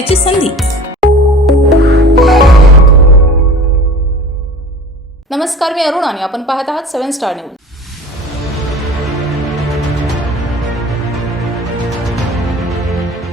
करण्याची संधी. नमस्कार मी अरुण आणि आपण पाहत आहात सेव्हन स्टार न्यूज.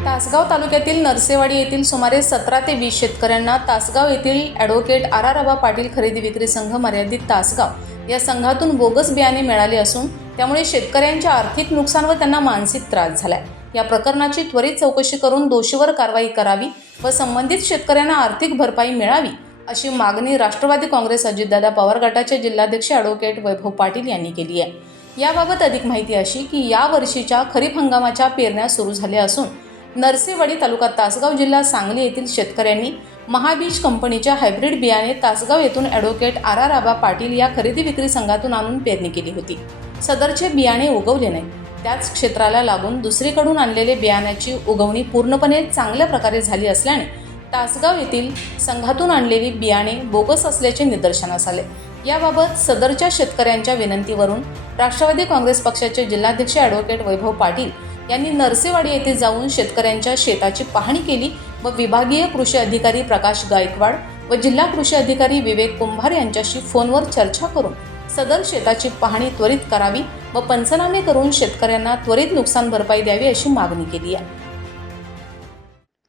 तासगाव तालुक्यातील नरसेवाडी येथील सुमारे सतरा ते वीस शेतकऱ्यांना तासगाव येथील advocate R R Aba Patil खरेदी विक्री संघ मर्यादित तासगाव या संघातून बोगस बियाणे मिळाले असून त्यामुळे शेतकऱ्यांचे आर्थिक नुकसान व त्यांना मानसिक त्रास झालाय. या प्रकरणाची त्वरित चौकशी करून दोषीवर कारवाई करावी व संबंधित शेतकऱ्यांना आर्थिक भरपाई मिळावी अशी मागणी राष्ट्रवादी काँग्रेस अजितदादा पवार गटाचे जिल्हाध्यक्ष ॲडव्होकेट वैभव पाटील यांनी केली आहे. याबाबत अधिक माहिती अशी की या वर्षीच्या खरीप हंगामाच्या पेरण्या सुरू झाल्या असून नरसेवाडी तालुका तासगाव जिल्हा सांगली येथील शेतकऱ्यांनी महाबीज कंपनीच्या हायब्रिड बियाणे तासगाव येथून advocate R R Aba Patil या खरेदी विक्री संघातून आणून पेरणी केली होती. सदरचे बियाणे उगवले नाही. त्याच क्षेत्राला लागून दुसरीकडून आणलेले बियाण्याची उगवणी पूर्णपणे चांगल्या प्रकारे झाली असल्याने तासगाव येथील संघातून आणलेली बियाणे बोगस असल्याचे निदर्शनास आले. याबाबत सदरच्या शेतकऱ्यांच्या विनंतीवरून राष्ट्रवादी काँग्रेस पक्षाचे जिल्हाध्यक्ष ॲडव्होकेट वैभव पाटील यांनी नरसेवाडी येथे जाऊन शेतकऱ्यांच्या शेताची पाहणी केली व विभागीय कृषी अधिकारी प्रकाश गायकवाड व जिल्हा कृषी अधिकारी विवेक कुंभार यांच्याशी फोनवर चर्चा करून सदर शेताची पाहणी त्वरित करावी व पंचनामे करून शेतकऱ्यांना त्वरित नुकसान भरपाई द्यावी अशी मागणी केली आहे.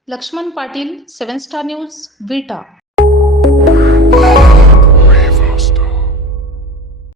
Laxman Patil seven star news Vita